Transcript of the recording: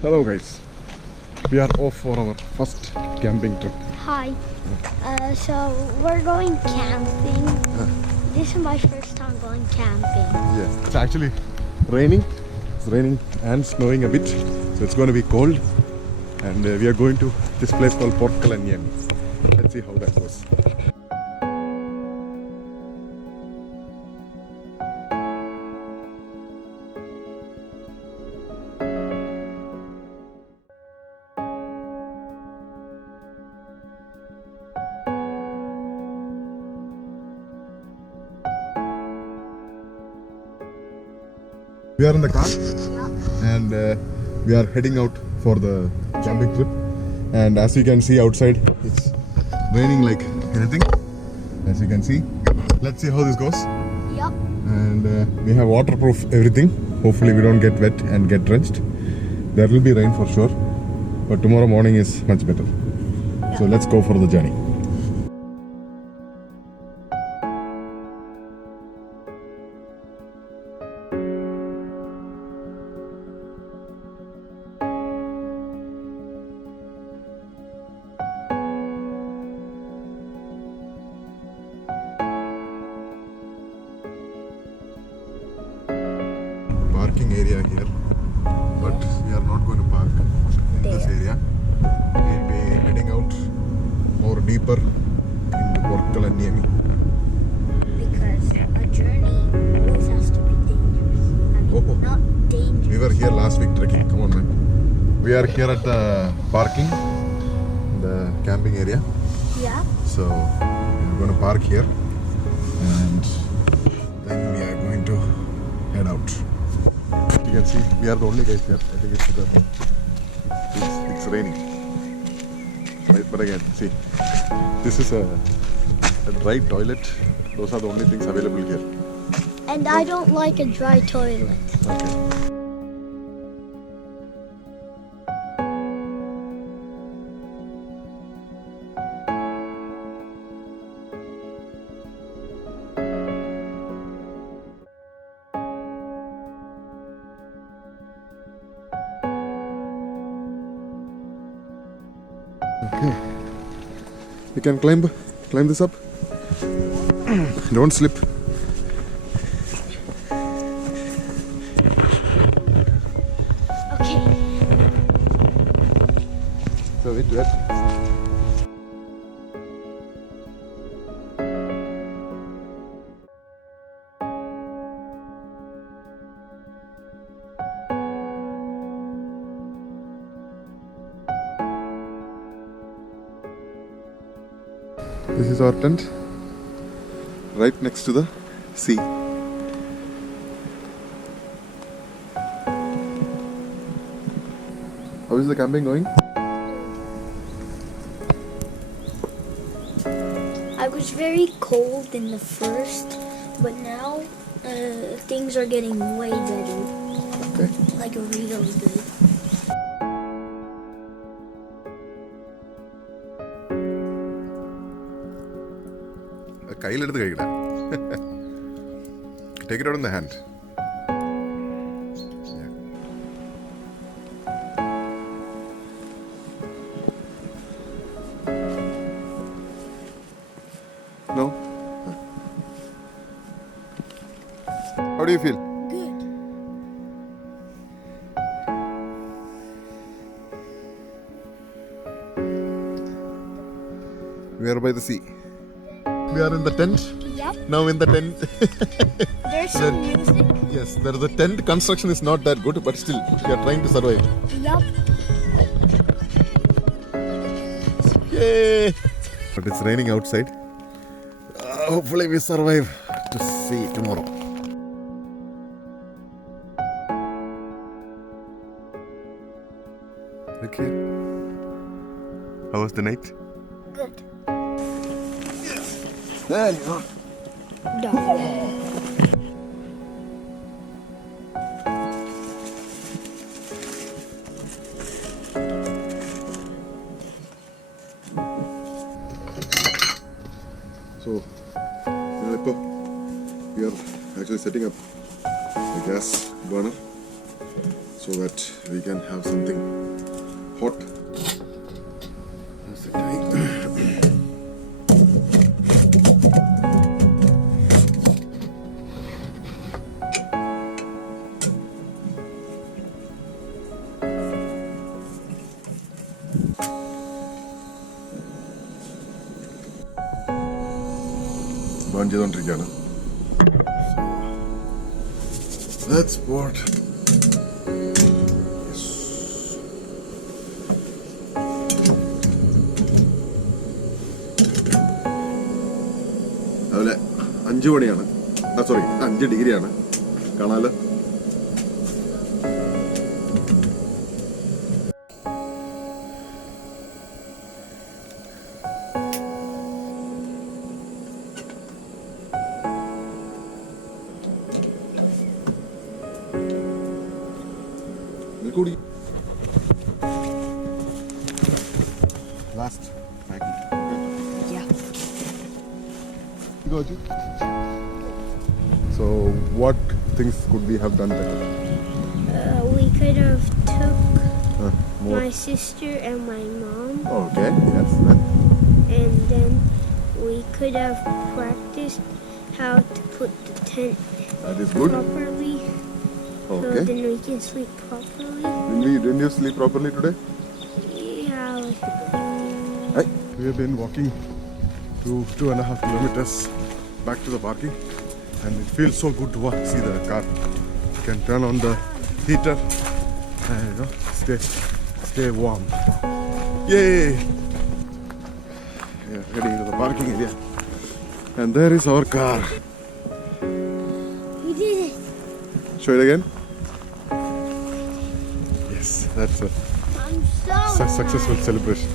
Hello guys, we are off for our first camping trip. Hi. So we're going camping. This is my first time going camping. Yes, it's actually raining. It's raining and snowing a bit, so it's going to be cold. And we are going to this place called Porkkalanniemi. Let's see how that goes. We are in the car and we are heading out for the camping trip. And as you can see outside, it's raining like anything. As you can see, let's see how this goes. Yep. And we have waterproof everything. Hopefully we don't get wet and get drenched. There will be rain for sure, but tomorrow morning is much better. So let's go for the journey. Parking area here, but we are not going to park in this area. We'll be heading out more deeper into Porkkalanniemi. Because a journey always has to be dangerous. I mean, not dangerous. We were here last week trekking. Come on, man. We are here at the parking, the camping area. Yeah. So we're going to park here, and then we are going to head out. You can see we are the only guys here. I think it's because it's raining. Right, but again, see, this is a dry toilet. Those are the only things available here. And I don't like a dry toilet. Okay. Okay. You can climb this up. Don't slip. Okay. So wait. This is our tent, right next to the sea. How is the camping going? I was very cold in the first, but now things are getting way better. Okay. Like really good. കയ്യിലെടുത്ത് കഴിക്കട. Take it out in the hand. Yeah. No? How do you feel? Good. We are by the sea. We are in the tent. Yep. Now in the tent. There's some music. Yes, the tent construction is not that good, but still we are trying to survive. Yep. Yay! But it's raining outside. Hopefully we survive to see tomorrow. Okay. How was the night? Good. There you are. So, we are actually setting up a gas burner. So so that we can have something hot. That's the time. Burn ചെയ്തുകൊണ്ടിരിക്കുകയാണ്. That's what. Yes. അതുപോലെ 5 മണിയാണ്. Sorry 5 ഡിഗ്രിയാണ്. കാണാലോ. Last packet. Yeah. Got you. So, what things could we have done better? We could have took More. my sister and my mom, Okay. Yes. and then we could have practiced how to put the tent That is good. properly, so Okay. then we can sleep properly. Didn't you sleep properly today? Yeah. We have been walking to 2.5 kilometers back to the parking, and it feels so good to walk. See the car. You can turn on the heater and stay warm. Yay! We are heading to the parking area, and there is our car. We did it. Show it again. Yes, that's a I'm so successful celebration.